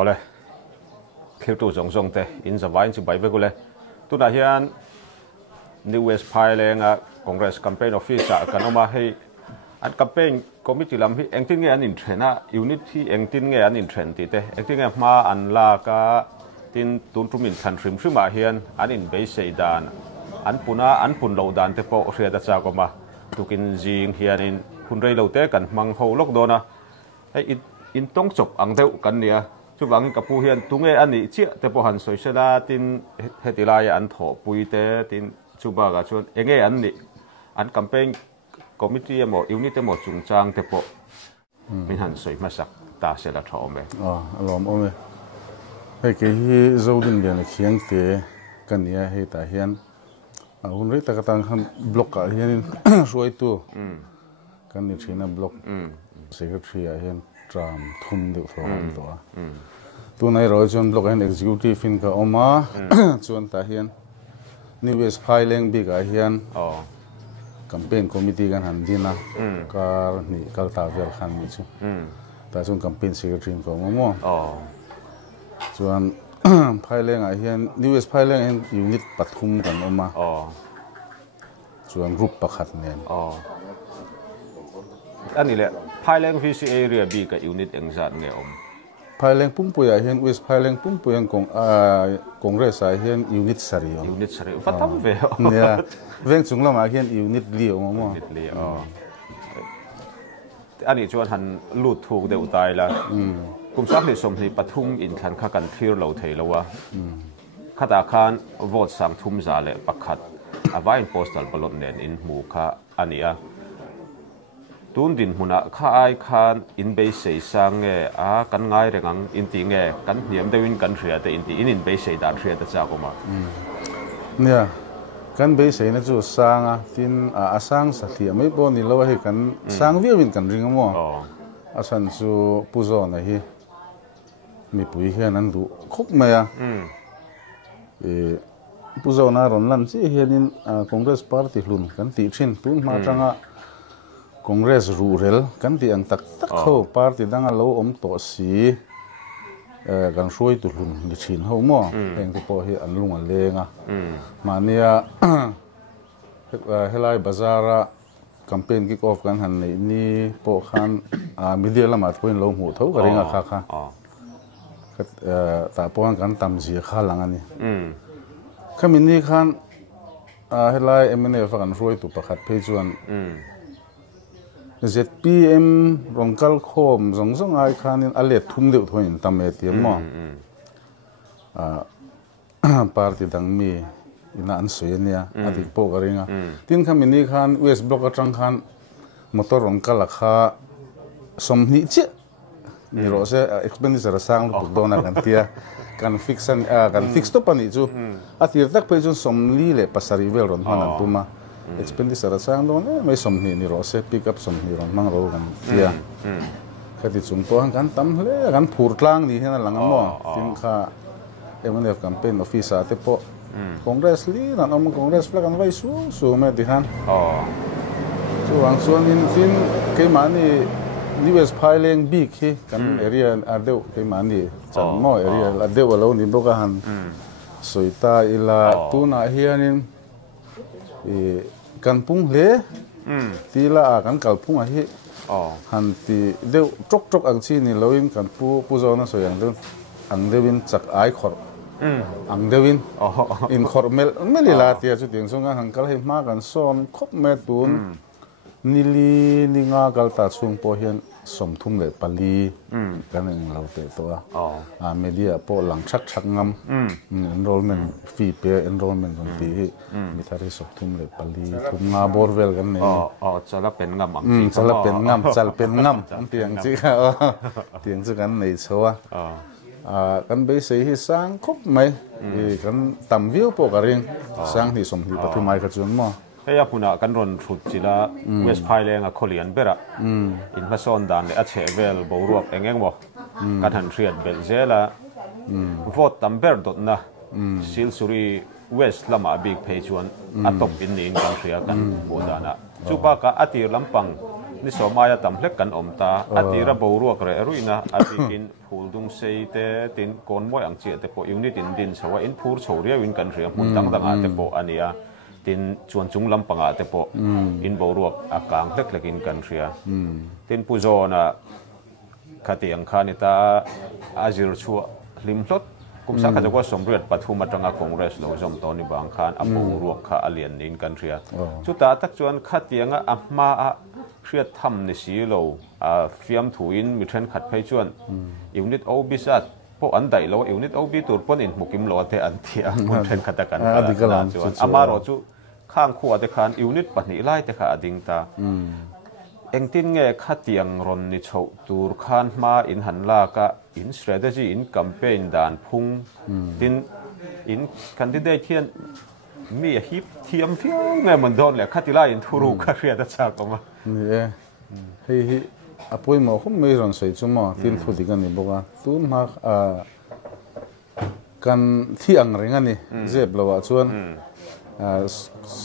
ole khiu tu zong te in zawai chi bai vekule tu da hian New West Pholeng a Congress campaign office a kanoma hei an campaign committee lam hi engtin nge an in thena unity engtin nge an in thlen ti te engtin nge ma an la ka tin tun tumin than thrim thrima hian an in be sei dan an pun lo dan te po hria da cha koma tukin jing hian in hunrei lo te kan mang ho lok dona hei in tong chop ang deuh kan nia chuwang kapu hian tunge ani chia te po han soisela tin hetilaya an tho pui te tin chuba ga chon enge an ni an campaign committee emo unit emo chungchang te po min han soi masak ta sela thome alom ome hei ke hi zodin ben khiang te kania hei ta hian hunrei ta katang han block a hian hruaitu kan ni thina block secretary a hian tram thum deuh thawm to a tunai ro chon block an executive in ka oma chuan ta hian New West Pholeng big a hian campaign committee kan han dina kar ni kal ta vel khan ni chu ta chung campaign secretary ko mo chuan Pholeng a hian New West Pholeng en unit pathum kan oma chuan group pakhat nen ani le Pholeng VC area big a unit engzat nge om Pholeng pumpuya hian West Pholeng pumpuyan Congress a hian unit sari fatam ve ya veng chunglam a hian unit li mo unit li ani chuan han lut thuk deuh tai la kum sak ni som ni pathum in thlan kha kan thlir lo thei lowa khata khan vote sang thum za le pakhat avain postal ballot nen in mu kha ania tun din huna kha ai khan in be sei sang nge a kan ngai rengang in ti nge kan hniam deuin kan thria te in ti in be sei dan thria ta cha koma nia kan be sei na chu sanga tin a sang sa thia mai bo ni lo he kan sang viawin kan ring mo asan chu puzo na hi mi pui hian an du khop mai a puzo na ron lan chi hianin Congress party hlun kan ti thin tun ma tanga Congress rural kan ti ang tak ho party danga lo om to si kan soi tu hlun ni thin ho mo eng ko po hi an lunga lenga mania helai bazara campaign kick off kan han nei ni po khan media lama point lo mu tho ka ringa kha ta pon kan tam ji kha langani khamin ni khan helai MNF kan soi tu pakhat phe chuan ZPM rongkal khom zong ai khanin ale thum deuh thoin tame tiam mo party dang mi ina an soyania adik po garinga tin khamini khan West Block atang khan motor rongkal kha somni che ni ro se expenditure sang lu dona kan tia kan fix to pani chu atir tak pe chu somli le pasari vel ron hanan tuma expenditure sang don mai somni ni ro se pick up somni ron mang ro kan tia khati chung to kan tam hle kan phur tlang ni hena langamo tin kha MNF campaign office ate po Congress li nan om Congress flag kan vai su me di han chu ang suan in fin ke mani New West Pholeng big hi kan area adeu ke mani chan mo area adeu lo ni boka han soita ila tuna hianin kan pung hle tila kan kalpung a hi han ti deu trok ang chi ni loin kan pu zo na so yang deu ang deuin chak ai khor ang deuin in khor melila tia chu ting songa hangkal he ma kan son khop me tun nili ninga galta chung po hian somthum le pali kan eng lo te to a media po lang thak ngam enrollment fee pay enrollment on ti mi thari somthum le pali thum nga borvel kan ne chala pen ngam chal pen ngam tiang chi ka tiang chu kan nei chowa kan be sei hi sang khop mai kan tam view po ka ring sang hi som hi pathumai ka chun mo heya puna kan ron thut chila West Pholeng a kholian bera in mason dan le a che vel boruak engeng mo kan han thriat bel zela vote tamber dot na silsuri West lama big page one atop in kan thria kan bodana chupa ka atir lampang ni so maya tam hlek kan om ta atira boruak re ruina atikin phuldung sei te tin kon moi ang chi te po unit in din chawa in phur chhoria win kan ria mun dang dang te po ania tin chuan chung lampanga te po in boruak akang hlek lekin kan ria tin puzona khatiang khanita azir chu limhlot kumsa kha jawa somriat pathum atanga congress lo jom toni bang khan apo ruak kha alian nin kan ria chuta tak chuan khatianga amma a khriat tham ni si lo a fiam thuin mi then khat phei chuan unit obisat po an dai lo unit ob tur pon in mukim lo te an thia mun then khata kan chuan amaro chu khang khuwa te khan unit pahnih lai te kha ading ta engtin nge khatiang ron ni chho tur khan ma in hanla ka in strategy in campaign dan phung tin in candidate hian mi hip thiam fiang nge man don le khatila in thuru kha ria da cha koma ni hei apoi mo khum mei ron sei chuma tin thu digan ni boka tu ma kan thiang ringa ni zeb lawa chuan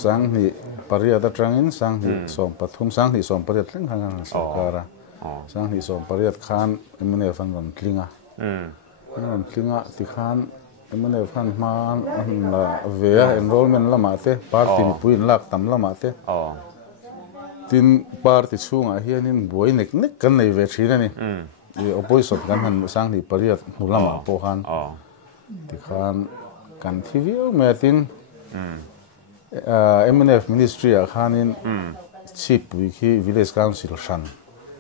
sang ni paria da trangin sang ni som pathum sang ni som pariat thleng hang sakara sang ni som pariat khan emune fan ron tlinga ron tlinga ti khan emune fan man la ve enrollment lama te party puin lak tam lama te tin party chunga hianin boi nek nek kan nei ve thina ni opposition kan han sang ni pariat mulama po khan ti khan kan thivio me tin MNF ministry a khanin chief pui khi village council shan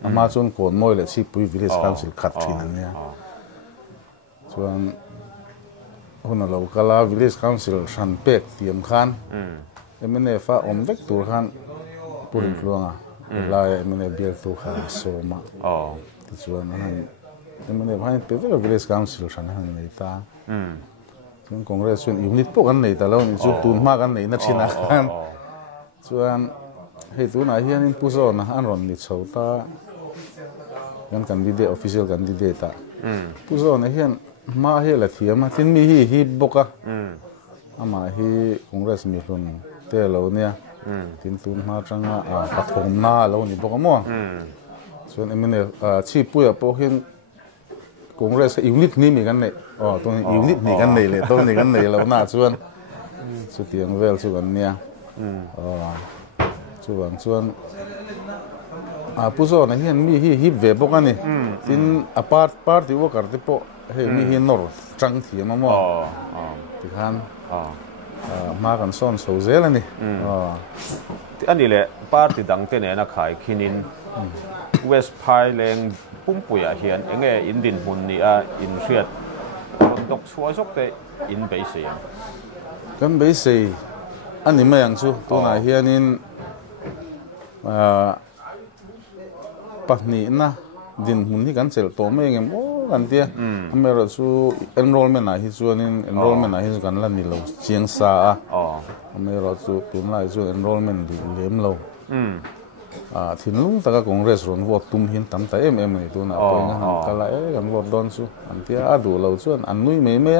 ama chun kon moi le chief pui village council khat thin an nia chuan huna lokala village council shan pek tiam khan MNF a om vek tur khan purin fluanga la MNF bial tu kha soma ti chuan han MNF han pe village council shan han nei ta chuan congress chuan unit po kan nei ta lo ni chu tun ma kan nei na thina khan chuan hei tuna hianin puzona an ron ni chhota kan candidate official candidate ta puzona hian ma he la thiama tin mi hi boka ama hi congress mi hlun te lo nia tin tun ma tanga pathom na lo ni boka mo chuan emene chi puya po hin congress unit ni mi kan nei to unit ni kan nei le to ni kan nei lo na chuan chu tiang vel chu kan nia chuan puzo na hian mi hi ve bok ani tin apart party worker te po he mi hi nor tang thiam mo ti khan ma kan son so zel ani ti ani le party dang te ne na khai khinin west Pholeng pumpuya hian enge indin mun ni a in riat dok chua sok te in base ya kan base ani ma yang chu to na hianin pahni na din mun hi kan chel to me ngem o kan tia amero chu enrollment na hi chuanin enrollment na hi kan la ni lo chiang sa amero chu tun lai chu enrollment di lem lo thinlung taka congress ron vote tum hin tam ta em ni tu na poinga kala kan vote don chu an tia adu lo chuan an nui me me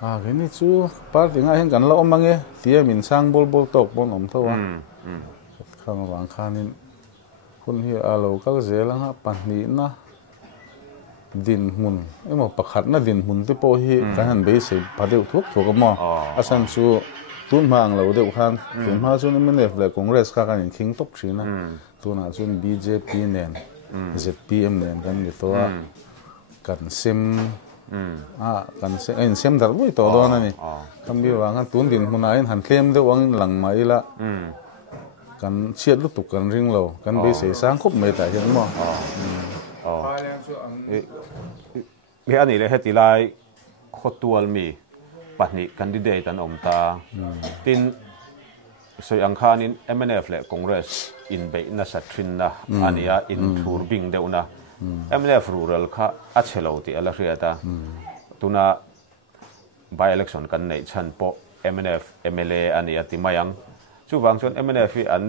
cái này chú party ngay hiệnกันเราmang nghe thì mình sang bol bol tok bon om thawa khang wang khanin hun hi alo kal zela ha pani na din mun emo pakhat na din mun te po hi kan be se padeu thuk thuk mo asan chu tun mang lo deuh khan tun ma chu MNF le congress ka kan king top thina tuna chu BJP nen ZPM nen kan ni to kan sim kan sem dar lui to do na ni kam bi wang tun din huna in han thlem de wang lang mai la kan chiat lu tuk kan ring lo kan be se sang khop me ta hian mo mi ani le heti lai khotual mi pahni candidate an om ta tin soi ang khanin MNF le congress in be na satrin na ania in thur bing deuna MNF rural kha a chelo ti ala riata tuna by election kan nei chan po MNF MLA ania ti mayang chu wang chuan MNF an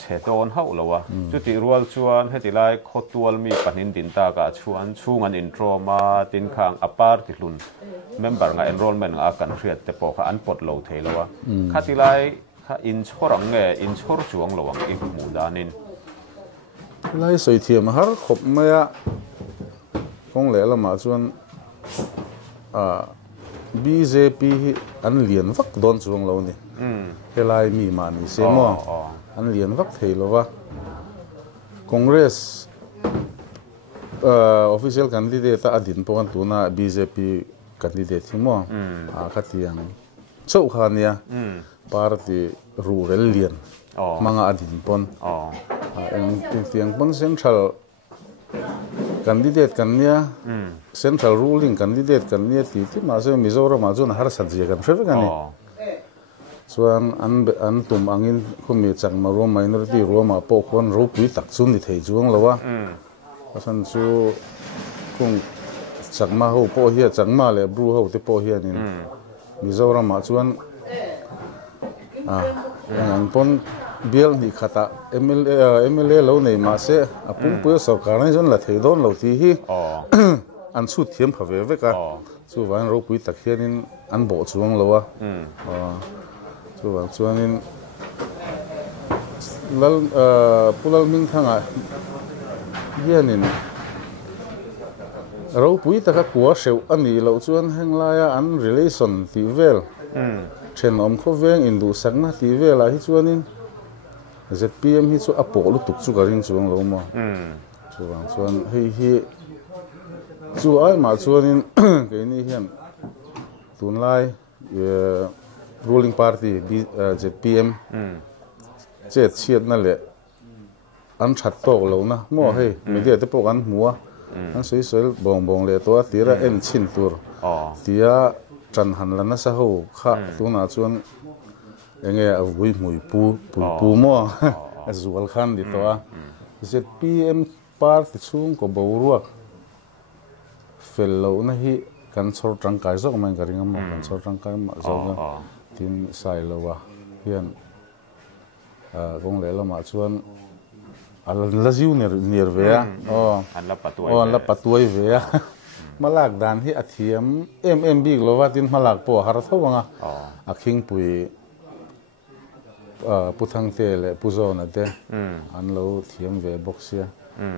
cheton hau lowa chu ti rual chuan heti lai khotual mi panin din ta ka chuan chungan intro ma tin khang apar ti hlun member nga enrollment nga kan riat te po kha an pot lo theilowa khati lai kha in chorang nge in chor chuang lowang i mu danin lai soi thiam har khop maya kong le lama chuan BJP hi an lian vak don chuang lo ni helai mi ma ni se mo an lian vak thei lova Congress official candidate adin pon tuna BJP candidate hi mo khatiang chau khania party rural lian manga adin pon eng tiang pon central candidate kania central ruling candidate kania ti ma se Mizoram ma chun har sawnzia kan threw kan ni chuan an tum angin khumi changma ro minority roma po khon ro pui tak chun ni thei chuang lowa pasan chu kung changma ho po hi changma le bru ho te po hi anin Mizoram ma chuan ang pon bial ni khata MLA lo nei ma se apung pu sarkar nei jon la thei don lo ti hi an chu thiam phave ve ka chu wan ro pui tak hianin an bo chuang lowa chu wang chuanin lal pulal ming thanga hianin ro pui taka kwa seu ani lo chuan henglaya an relation ti vel then om kho veng indu sakna ti vela hi chuanin ZPM hi chu apo lu tuk chu garing chuang lo mo chuang chuan hei hi chu ai ma chuanin ke ni hian tunlai ruling party ZPM chet chiat na le an that tok lo na mo hei media te pok an hmuwa an sei sel bong le to atira en chin tur tia tran han lana sa ho kha tuna chuan enge avui mui pu mo azual khan di to a ZPM party chung ko boruak fellow na hi kan chor tangkai zok mai garing mo kan chor tangkai ma zok tin sai lowa hian gong le lama chuan al laziu ner ve a an la patuai ve a malak dan hi athiam MMB lowa tin malak po har thawanga akhing pui puthang te le puzona te an lo thiam ve boxia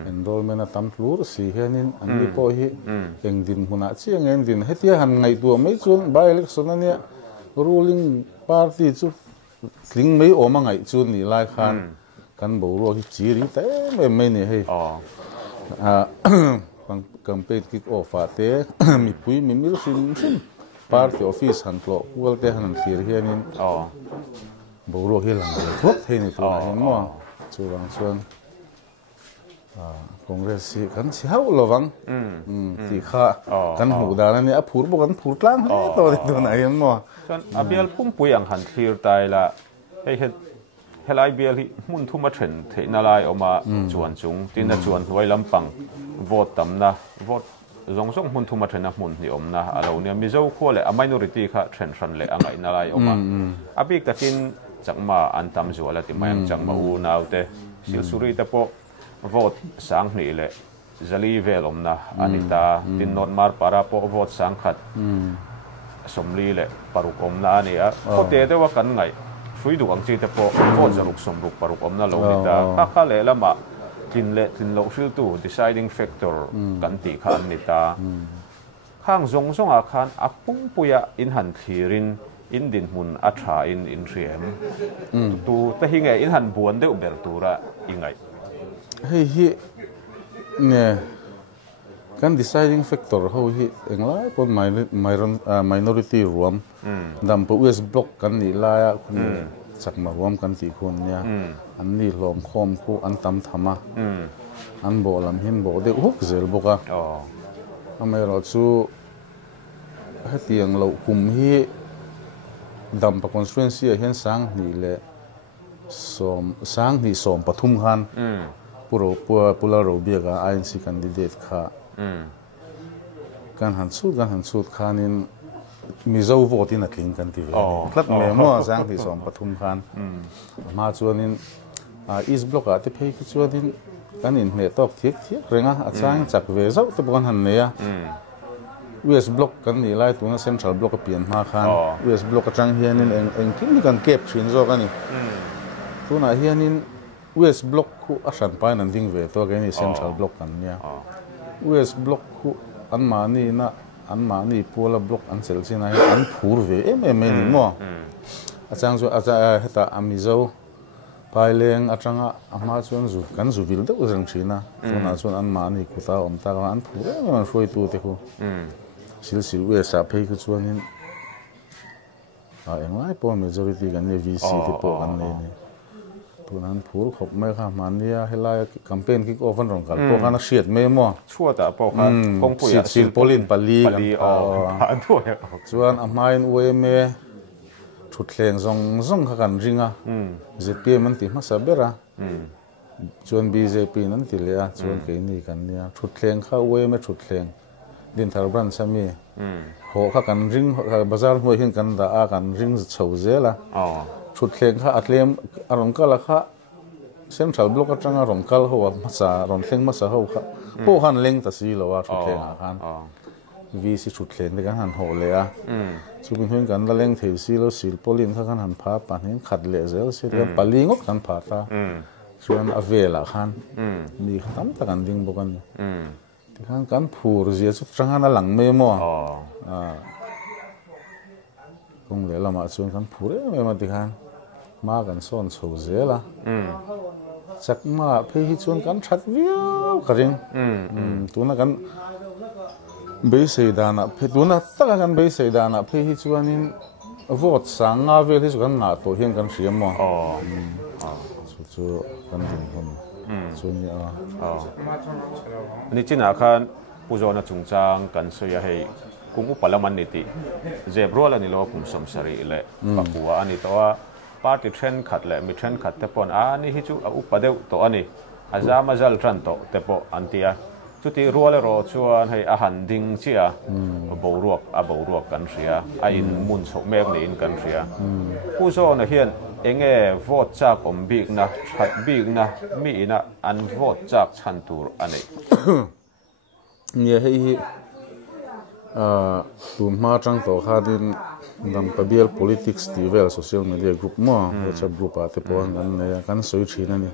enrollment a tam flur si hianin an li po hi eng din huna chiang en din hetia han ngai tu mai chun by election ania ruling party chu tling mai oma ngai chu ni lai khan kan bo ro hi chiri te me ni hei campaign kick off ate mi pui mi mil sin party office han tlo wal te han thir hianin bo ro hi lang thuak thei ni tu na mo chuang chuan Congress si kan si hau lowang ti kha kan hu da na ni a phur bo kan phur tlang to tu na yan mo chuan abial pum pui ang han thir tai la hei helai bial hi mun thuma then theina lai oma chuan chung tin a chuan huai lampang vote tamna vote zong mun thuma thena mun ni omna alo ni mizo khole a minority kha then ran le angai na lai oma abik takin changma antam zuala ti mayang changma u naute silsuri te po vote sang ni le zali velomna anita tin not mar para po vote sang khat somli le paruk omna ania khote de wa kan ngai fui du ang chi te po vote zaruk somruk paruk omna lo ni ta kha le lama tin lo sil tu deciding factor kan ti khan ni ta khang zong a khan apung puya in han thirin in din mun a tha in riem tu ta hi nge in han buan de ber tura ingai hei hi ne kan deciding factor ho hi englai pon minority room dam po US block kan ni la ya kun chakma room kan ti khun nya an ni hlom khom khu an tam thama an bo lam hin bo de huk zel boka amai ro chu hatiang lo kum hi dam pa constituency a hian sang ni le sang ni som pathum khan pula ro biaga INC candidate kha kan han chu khanin mizo vote in a king kan ti tlat me mo sang ti som pathum khan ma chuanin east block a te phei ki chuanin kan in hne tok thiek renga a chang chak ve zo te bon han ne ya west block kan ni lai tu na central block a pian ma khan west block a chang hianin eng king kan kep thin zo kan ni tu na hianin West Block khu asan pai nan ding ve to cái này Central Block kan nia West Block khu an ma ni pola block an sel sin ai an phur ve em ni mo achang chu acha heta amizo Pholeng atanga ama chuan zu kan zu vil deuh rang thina tuna chuan an ma ni kuta om ta an phur em hruaitute te khu sil West a phei khu chuan in engai po majority kan ne VC te po kan ne ni tunan phur khop mai kha mania helai campaign kick off an rong kal po kana siat me mo chuata po khan kongpuya sil polin pali tu chuan amain ueme thutthleng zong kha kan ringa ZPM an ti ma sabera chuan BJP nan ti le a chuan ke ni kan nia thutthleng kha ueme thutthleng din thar bran sami ho kha kan ring bazar hoi hin kan da a kan ring chho zela thutthleng kha atlem arong kala kha Central Block atanga rong kal ho masa rong thleng masa ho kha po han leng ta si lo a thutthleng a khan VC thutthleng de kan han ho le a chubin hin kan da leng thei si lo sil polin kha kan han pha pan hin khat le zel se kan palingot kan pha ta chuan avela khan mi kham ta kan ding bokan ti khan kan phur zia chu tranga na lang me mo kong le lama chuan kan phur em ma ti khan ma kan son chho zela chak ma phei hi chuan kan that viau karing tuna kan be sei dana phei tuna taka kan be sei dana phei hi chuan in vote sang nga vel hi chu kan na to hian kan hriam mo chu kan ding hon chuan ni ni china khan puzona chungchang kan soya hei kung upalaman niti zebrola ni lo kum somsari le pakua ani towa party trend khat le mi trend khat te pon ani hi chu a upadeu to ani aza mazal tran to te po antia chuti ruale ro chuan hei a han ding chia boruak kan ria a in mun chho mek ni in kan ria puzona hian enge vote chak om big na that big na mi ina an vote chak chan tur ani nia hei tum ma tang to khadin dam pabial politics tivel social media group mo WhatsApp group a te pon kan soi thina ni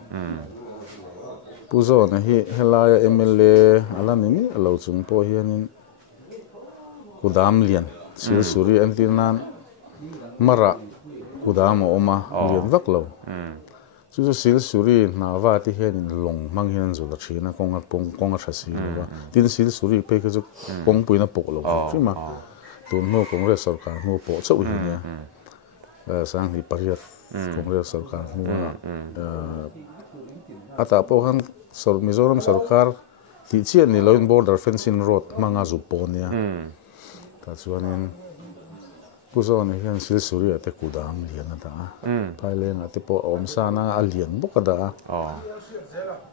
puzo na hi helaya MLA alani mi alo chung po hianin kudam lian sil suri antinan mara kudam oma lian vaklo chu sil suri na wa ti hianin long mang hian zu la thina konga thasi lo tin sil suri pe ka chu kong puina poklo chima tun no Congress sarkar no po chau hi nia sang ni pariat Congress sarkar no ata po han Mizoram sarkar ti chian ni loin border fencing road manga zu po nia ta chuanin puzo ni hian sil suri ate kudam lian ata Pholeng ate po om sana a lian boka da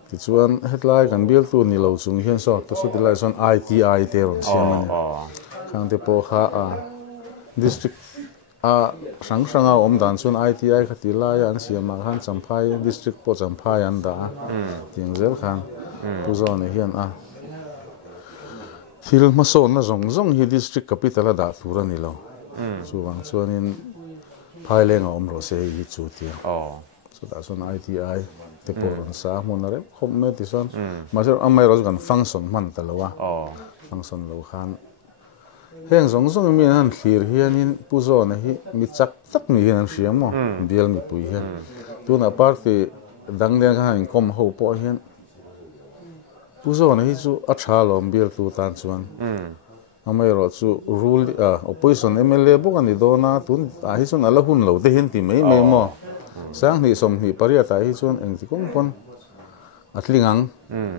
ti chuan headline kan bil tu ni lo chung hian so to su ti lai son ITI te ron siam ani khang te po kha district sang om dan chuan ITI khati lai an siama khan champhai district po champhai an da ting zel khan puzo ni hian thil ma so na zong hi district capital da tura ni lo chuwang chuanin Pholeng om ro se hi chu tia so da son ITI te po ron sa mun re khom me ti son ma ser amai ro kan function man ta lo wa function lo khan heng zong mi han thlir hianin puzo na hi mi chak tak mi hian hriam mo bial mi pui hian tuna party dang den kha in kom ho po hian puzo na hi chu a tha lom bial tu tan chuan amai ro chu rule opposition MLA bo kan ni dona tun a hi chun ala hun lo te hin ti mai me mo sang ni som ni paria ta hi chun eng ti kom pon atlingang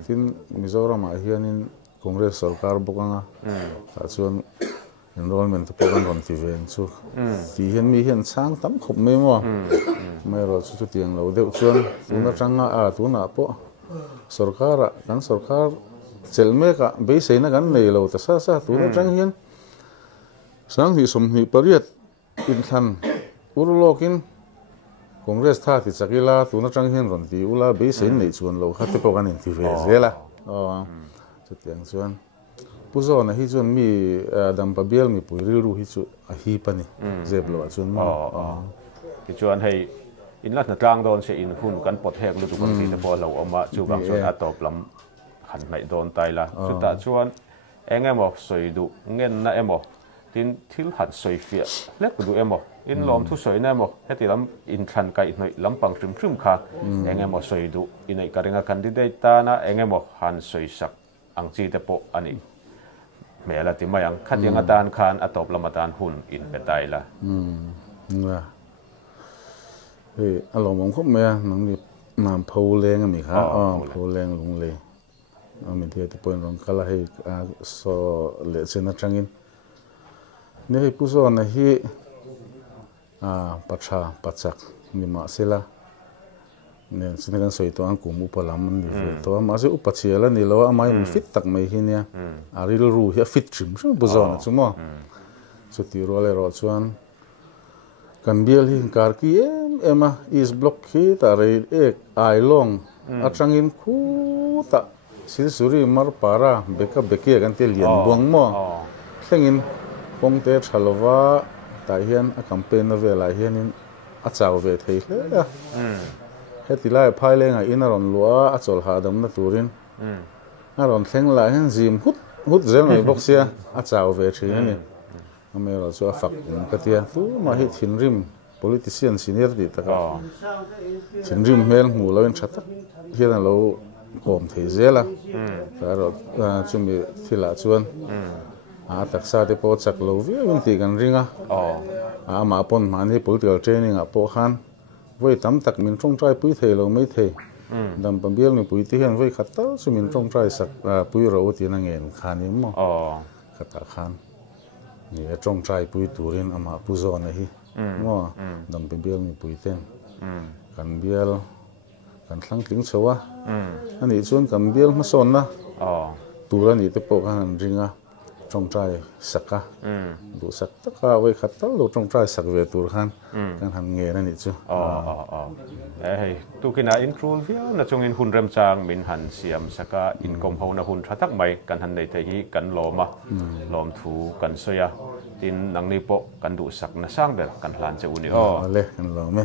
tin Mizoram a hianin Congress sarkar bokanga ta chuan enrollment po kan ron ti ven chu ti hian mi hian sang tam khop me mo mai ro chu tiang lo deuh chuan tuna tanga tuna po sarkara kan sarkar chelme ka be seina kan nei lo ta sa tuna tang hian sang hi som ni pariat in than urlokin Congress tha ti chakila tuna tang hian ron ti ula be sein nei chuan lo kha te po kan in ti ve zela chu tiang chuan puzo na hi chuan mi dam pabial mi puiril ru hi chu a hi pani zeblo chuan ma ti chuan hei in lat na tlang don se in hun kan pot hek lu tu kan ti te po lo oma chu bang chuan atop lam khan mai don tai la chu ta chuan engemaw soi du ngen na emaw tin thil han soi fia lek du emaw in lom thu soi na emaw heti lam in than kai noi lampang trim trim kha engemaw soi du inei karinga candidate ta na engemaw han soi sak ang chi te po ani mela ti mayang khatyang atan khan atop lamatan hun in betai la nga alo mong khop me nang ni nam Pholeng mi kha Pholeng lung le amin thia te point rong kala hei so le chena tangin ne hei puzo na hi pachak ni ma sela ne sinagan soi to ang kumu palam ni to ma se upachiala ni lo amai fit tak mai hi nia aril ru hi fit trim so buzo na chumo chu ti ro le ro chuan kan bial hi kar ki ema is block hi ta re ek ai long atangin khu ta sil suri mar para beka beki kan te lian buang mo thlengin pongte thalova ta hian a campaign na vela hianin a chaw ve thei hle heti lai Pholeng a in ron lua a chol ha dam na turin a ron thleng la hian zim hut zel mai boxia a chaw ve thei ani amero chu a fak ka tia tu ma hi thinrim politician senior di taka thinrim mel mu lo in thatak hian lo kom thei zela ro chumi thila chuan a taksa te po chak lo vi un ti kan ringa a ma pon mani political training a po khan voi tam tak min tong trai pui thei lo mai thei dam pambial ni pui ti hian voi khatta chu min tong trai sak pui ro ti na ngen khani mo khata khan ni tong trai pui turin ama puzo na hi mo dam pambial ni pui ten kan bial kan thlang tling chawa ani chuan kan bial ma son na tura ni te po kan ringa tong trai saka du sak taka wei khatal lo tong trai sak ve tur khan kan han nge na ni chu hei tu kina in krul via na chung in hun rem chang min han siam saka in kom ho na hun thatak mai kan han nei the hi kan loma lom thu kan soya tin nang ni po kan du sak na sang ber kan hlan che uni le kan lo me